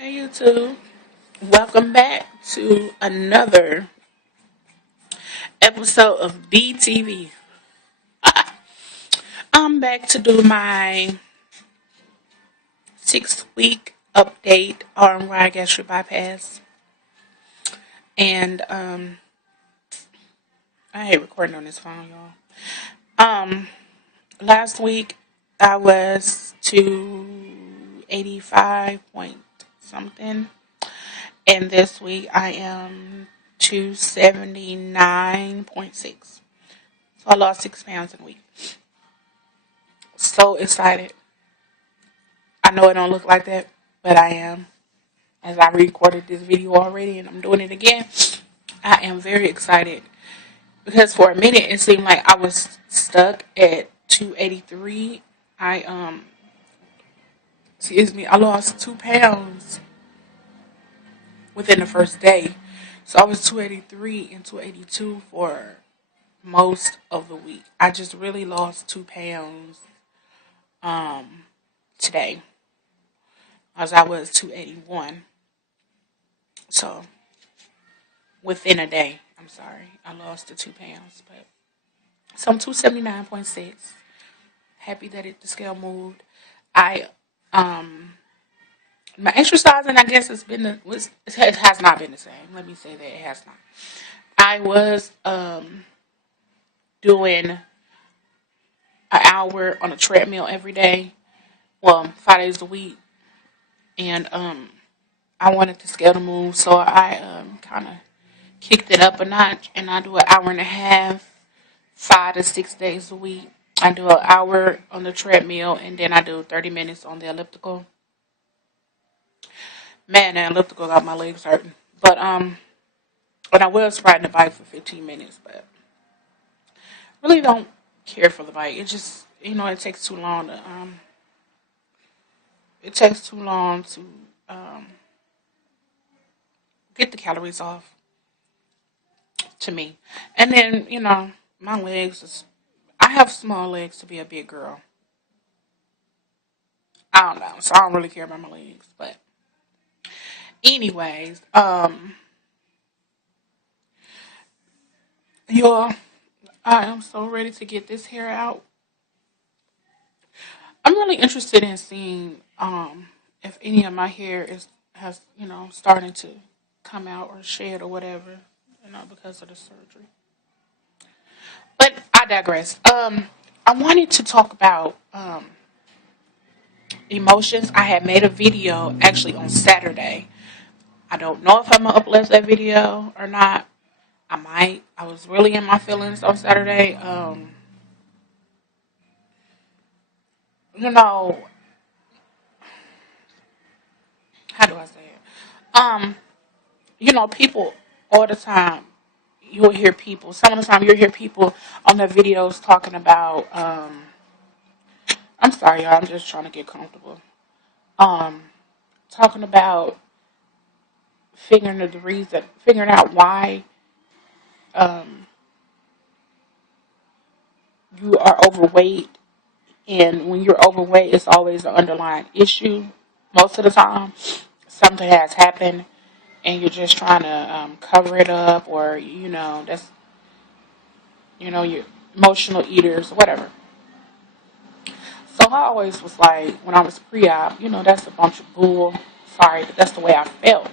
Hey YouTube, welcome back to another episode of BTV. I'm back to do my 6 week update on why I gastric bypass. And I hate recording on this phone, y'all. Last week I was 285 point something, and this week I am 279.6. So I lost 6 pounds in a week. So excited. I know it don't look like that, but I am. As I recorded this video already and I'm doing it again, I am very excited. Because for a minute it seemed like I was stuck at 283. I lost 2 pounds within the first day. So I was 283 and 282 for most of the week. I just really lost 2 pounds today, as I was 281. So within a day, I lost the 2 pounds. But so I'm 279.6. Happy that the scale moved. I my exercising, I guess, it has not been the same. Let me say that it has not. I was doing an hour on a treadmill every day. Well, 5 days a week, and I wanted the scale to move, so I kind of kicked it up a notch, and I do an hour and a half, 5 to 6 days a week. I do an hour on the treadmill, and then I do 30 minutes on the elliptical. Man, the elliptical got my legs hurting. But when I was riding the bike for 15 minutes, but really don't care for the bike. It just, it takes too long to get the calories off to me. And then, my legs I have small legs to be a big girl. I don't know, so I don't really care about my legs. But anyways, y'all, I am so ready to get this hair out. I'm really interested in seeing if any of my hair has starting to come out or shed or whatever, because of the surgery. But I digress. I wanted to talk about emotions. I had made a video actually on Saturday. I don't know if I'm gonna upload that video or not. I might. I was really in my feelings on Saturday. You know, how do I say it? People all the time. You'll hear people. Some of the time, you'll hear people on their videos talking about. I'm sorry, y'all. I'm just trying to get comfortable. Um, Talking about figuring out why um, you are overweight, and when you're overweight, it's always an underlying issue. Most of the time, something has happened, and you're just trying to cover it up, or you're emotional eaters, whatever. So I always was like, when I was pre-op, that's a bunch of bull. Sorry, but that's the way I felt.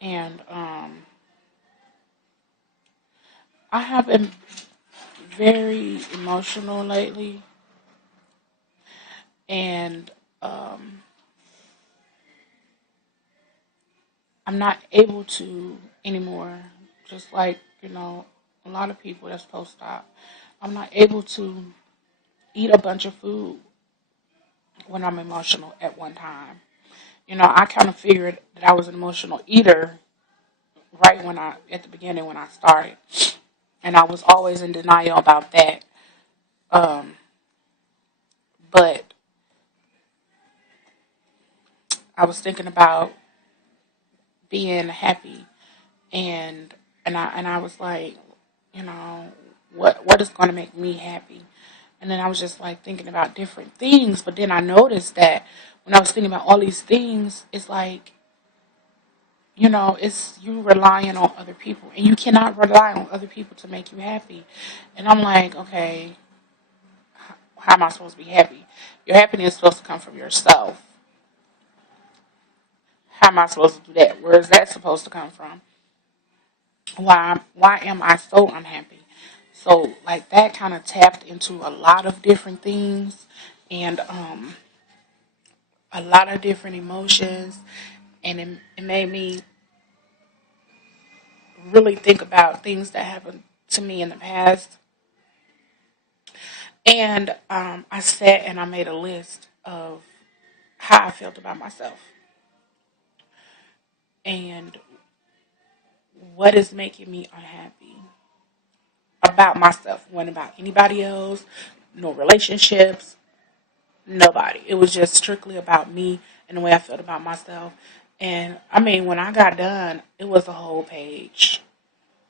And I have been very emotional lately, and I'm not able to anymore. Just like a lot of people that's post-op, I'm not able to eat a bunch of food when I'm emotional at one time. I kind of figured that I was an emotional eater right at the beginning when I started, and I was always in denial about that. Um, but I was thinking about being happy, and I was like, you know, what is going to make me happy? And then I was just like thinking about different things, but then I noticed that when I was thinking about all these things, it's like, it's you relying on other people, and you cannot rely on other people to make you happy. And I'm like, okay, how am I supposed to be happy? Your happiness is supposed to come from yourself. How am I supposed to do that? Where is that supposed to come from? Why am I so unhappy? So like that kind of tapped into a lot of different things, and a lot of different emotions, and it made me really think about things that happened to me in the past. And I sat and I made a list of how I felt about myself and what is making me unhappy about myself. It wasn't about anybody else, no relationships, nobody. It was just strictly about me and the way I felt about myself. And I mean, when I got done, it was a whole page.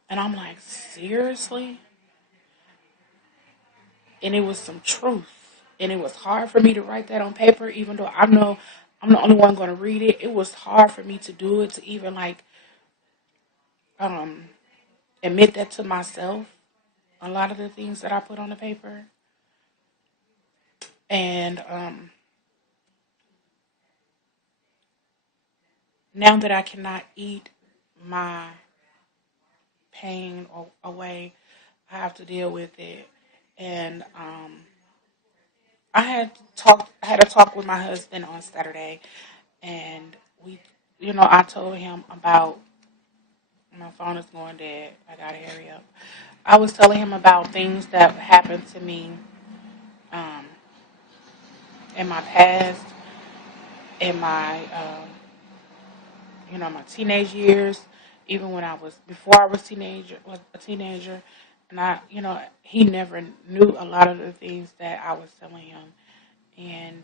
And I'm like, seriously? And it was some truth. And it was hard for me to write that on paper, even though I know I'm the only one going to read it. It was hard for me to do it, to even like um, admit that to myself. A lot of the things that I put on the paper. And now that I cannot eat my pain away, I have to deal with it. And I had a talk with my husband on Saturday, and I told him about my phone is going dead. I gotta hurry up. I was telling him about things that happened to me um, in my past, in my my teenage years, even when I was before I was a teenager, and he never knew a lot of the things that I was telling him, and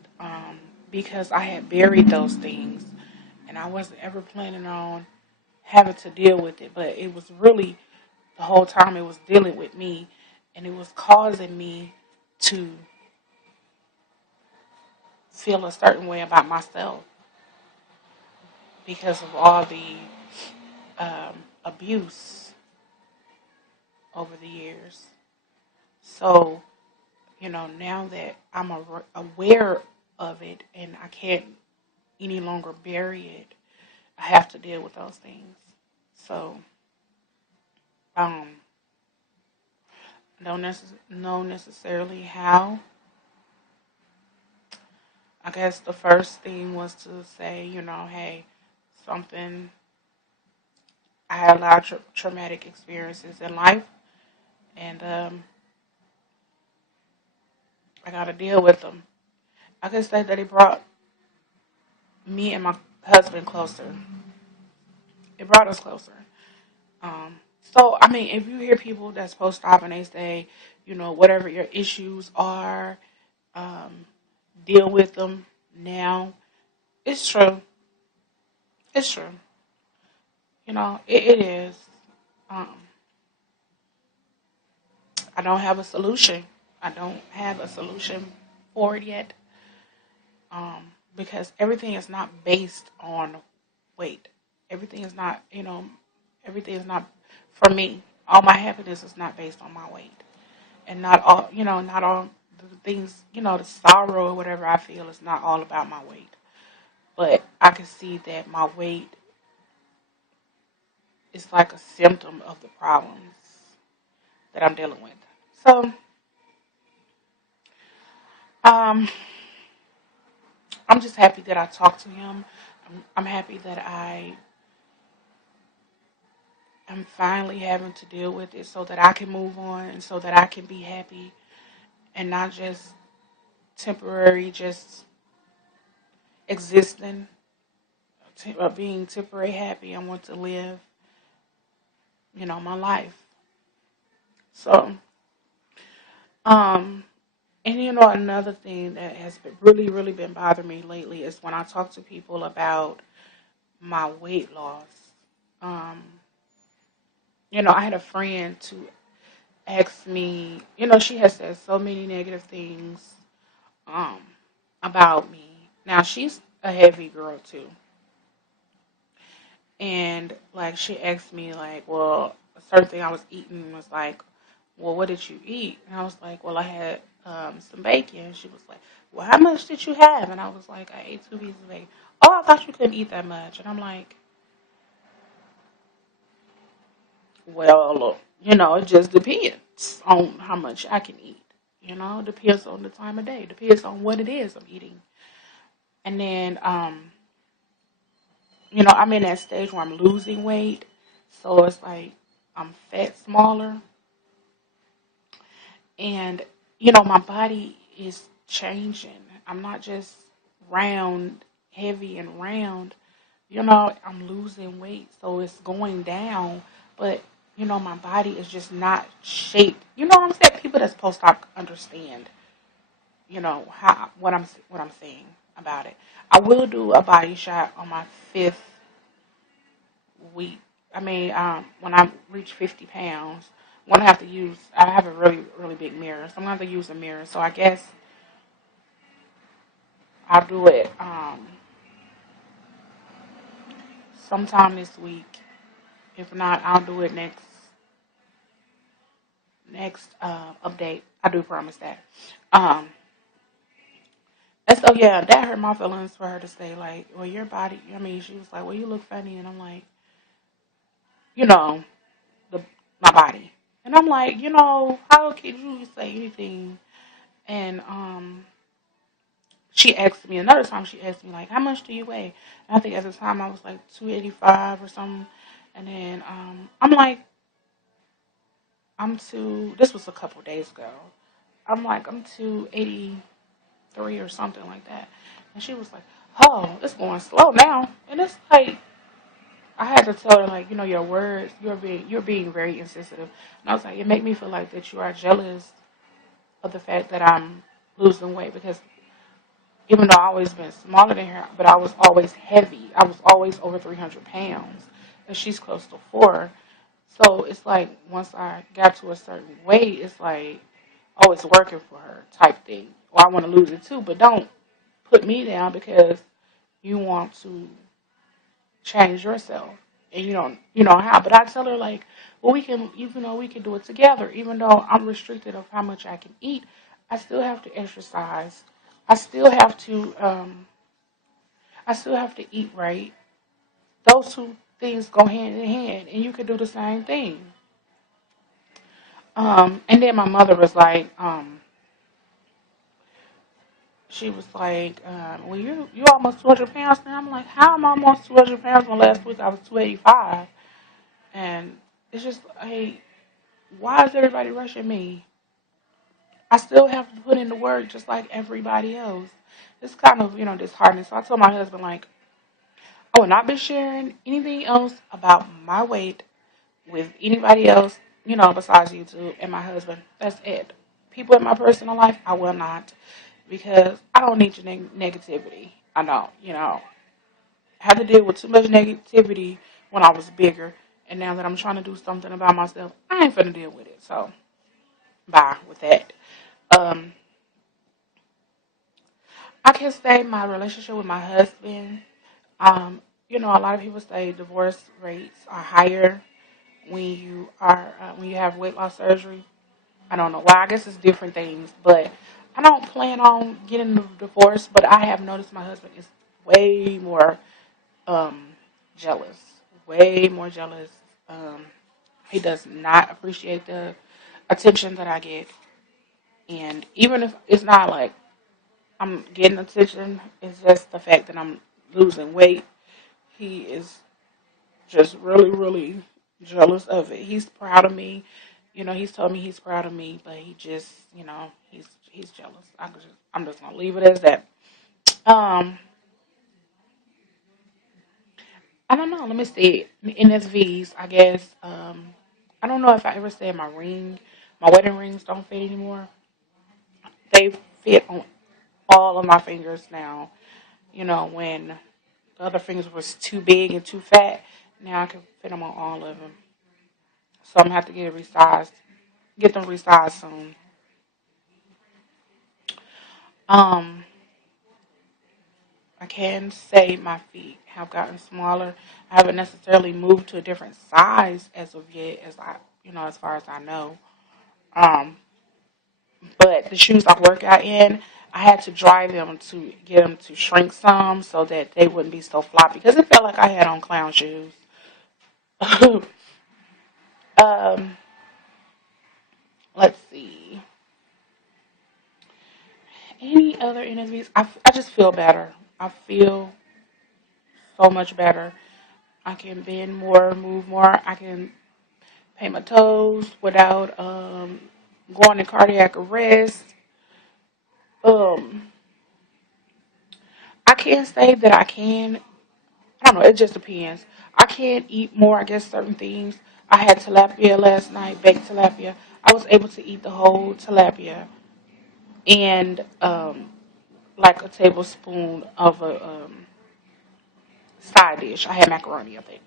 because I had buried those things, and I wasn't ever planning on having to deal with it, but it was really the whole time it was dealing with me, and it was causing me to feel a certain way about myself because of all the abuse over the years. So, now that I'm aware of it and I can't any longer bury it, I have to deal with those things. So, um, don't know necessarily how. I guess the first thing was to say, hey, something, I had a lot of traumatic experiences in life, and I got to deal with them. I could say that it brought me and my husband closer. It brought us closer. So, I mean, if you hear people that's post-op and they say, whatever your issues are, um, deal with them now, it's true. It's true. It is. Um, I don't have a solution. I don't have a solution for it yet, because everything is not based on weight. Everything is not, everything is not for me. All my happiness is not based on my weight, and not all the things, the sorrow or whatever I feel is not all about my weight. But I can see that my weight is like a symptom of the problems that I'm dealing with. So, um, I'm just happy that I talked to him. I'm happy that I am finally having to deal with it so that I can move on and so that I can be happy and not just temporary, just existing, being temporary happy. I want to live, my life. So, um, and another thing that has been really, really been bothering me lately is when I talk to people about my weight loss. Um, I had a friend to ask me, she has said so many negative things um, about me. Now she's a heavy girl too, and like she asked me like, well, a certain thing I was eating was like, well, what did you eat? And I was like, well, I had some bacon. She was like, well, how much did you have? And I was like, I ate 2 pieces of bacon. Oh, I thought you couldn't eat that much. And I'm like, well, it just depends on how much I can eat. It depends on the time of day. It depends on what it is I'm eating. And then, I'm in that stage where I'm losing weight. So it's like I'm fat smaller. And, my body is changing. I'm not just round, heavy and round. I'm losing weight. So it's going down. But, my body is just not shaped. You know what I'm saying? People that's post-op understand, how what I'm saying about it. I will do a body shot on my 5th week. I mean, when I reach 50 pounds, I have a really, really big mirror, so I'm going to have to use a mirror. So I guess I'll do it sometime this week. If not, I'll do it next update. I do promise that. Um, and so, yeah, that hurt my feelings for her to say, like, well, your body, I mean, she was like, well, you look funny. And I'm like, you know, the my body. And I'm like, how could you say anything? And she asked me like, how much do you weigh? And I think at the time I was like 285 or something. And then I'm like, this was a couple days ago. I'm like, I'm 283 or something like that. And she was like, oh, it's going slow now. And it's like, I had to tell her like, your words, you're being very insensitive. And I was like, it made me feel like that you are jealous of the fact that I'm losing weight because even though I always been smaller than her, but I was always heavy. I was always over 300 pounds, and she's close to 4. So it's like once I got to a certain weight, it's like, oh, it's working for her type thing. Or I want to lose it too, but don't put me down because you want to change yourself and you know how. But I tell her like, well, we can do it together. Even though I'm restricted of how much I can eat, I still have to exercise. I still have to eat right. Those two things go hand in hand, and you could do the same thing. And then my mother was like, she was like, well, you almost 200 pounds now. I'm like, how am I almost 200 pounds when last week I was 285? And it's just, hey, why is everybody rushing me? I still have to put in the work just like everybody else. It's kind of, disheartening. So I told my husband, like, I will not be sharing anything else about my weight with anybody else, besides YouTube and my husband. That's it. People in my personal life, I will not, because I don't need your negativity. I don't, I had to deal with too much negativity when I was bigger, and now that I'm trying to do something about myself, I ain't finna deal with it. So, bye with that. Um, I can say my relationship with my husband. A lot of people say divorce rates are higher when you have weight loss surgery. I don't know why. I guess it's different things, but I don't plan on getting a divorce. But I have noticed my husband is way more um, jealous, way more jealous. Um, he does not appreciate the attention that I get, and even if it's not like I'm getting attention, it's just the fact that I'm losing weight. He is just really, really jealous of it. He's proud of me. He's told me he's proud of me, but he just, he's jealous. I'm just gonna leave it as that. Um, I don't know. Let me see. NSVs, I guess. I don't know if I ever said my ring. My wedding rings don't fit anymore. They fit on all of my fingers now. When the other fingers was too big and too fat, now I can fit them on all of them. So I'm gonna have to get them resized soon. Um, I can say my feet have gotten smaller. I haven't necessarily moved to a different size as of yet, as far as I know. Um, but the shoes I work out in, I had to dry them to get them to shrink some so that they wouldn't be so floppy because it felt like I had on clown shoes. um, let's see. Any other interviews? I just feel better. I feel so much better. I can bend more, move more. I can paint my toes without going in cardiac arrest. Um, I can't say that I can. I don't know. It just depends. I can eat more. I guess certain things. I had tilapia last night, baked tilapia. I was able to eat the whole tilapia and like a tablespoon of a side dish. I had macaroni, I think.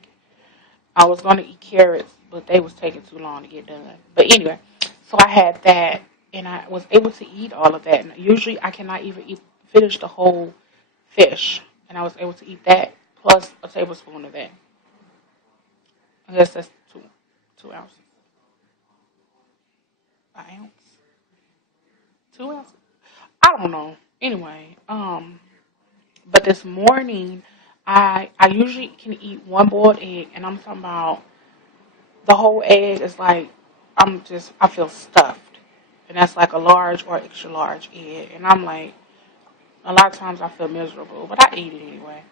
I was going to eat carrots, but they was taking too long to get done. But anyway, so I had that, and I was able to eat all of that. And usually, I cannot even finish the whole fish, and I was able to eat that plus a tablespoon of that. I guess that's 2 ounces, an ounce, 2 ounces. I don't know. Anyway, but this morning, I usually can eat one boiled egg, and I'm talking about the whole egg is like I feel stuffed, and that's like a large or extra large egg, and I'm like a lot of times I feel miserable, but I eat it anyway.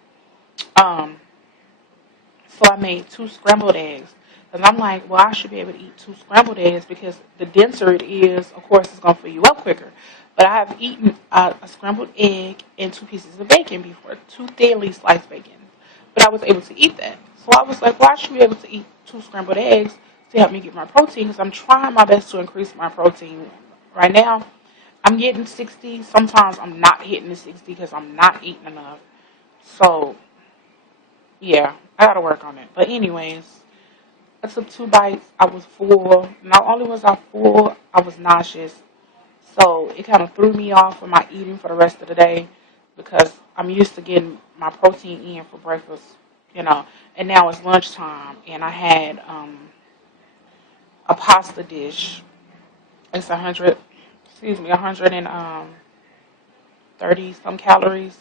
Um, so I made 2 scrambled eggs, because I'm like, well, I should be able to eat 2 scrambled eggs because the denser it is, of course, it's gonna fill you up quicker. But I have eaten a scrambled egg and 2 pieces of bacon before, 2 thinly sliced bacon, but I was able to eat that. So I was like, well, I should be able to eat 2 scrambled eggs to help me get my protein because I'm trying my best to increase my protein. Right now, I'm getting 60. Sometimes I'm not hitting the 60 because I'm not eating enough. So, yeah, I gotta work on it. But anyways, I took 2 bites. I was full. Not only was I full, I was nauseous. So it kind of threw me off of my eating for the rest of the day because I'm used to getting my protein in for breakfast, you know. And now it's lunchtime, and I had a pasta dish. It's 130 some calories,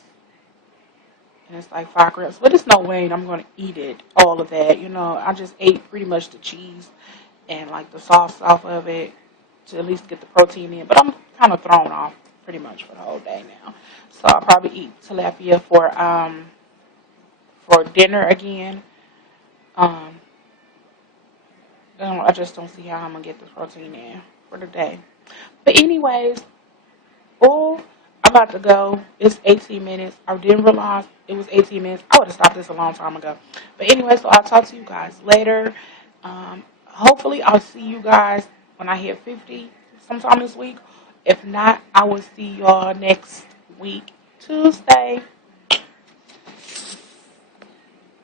and it's like 5 grams. But it's no way I'm gonna eat it, all of that. I just ate pretty much the cheese and like the sauce off of it to at least get the protein in. But I'm kind of thrown off pretty much for the whole day now. So I'll probably eat tilapia for dinner again. Um, I just don't see how I'm gonna get the protein in for the day. But anyways, oh, I'm about to go. It's 18 minutes. I didn't realize it was 18 minutes. I would have stopped this a long time ago. But anyway, so I'll talk to you guys later. Hopefully, I'll see you guys when I hit 50 sometime this week. If not, I will see y'all next week, Tuesday.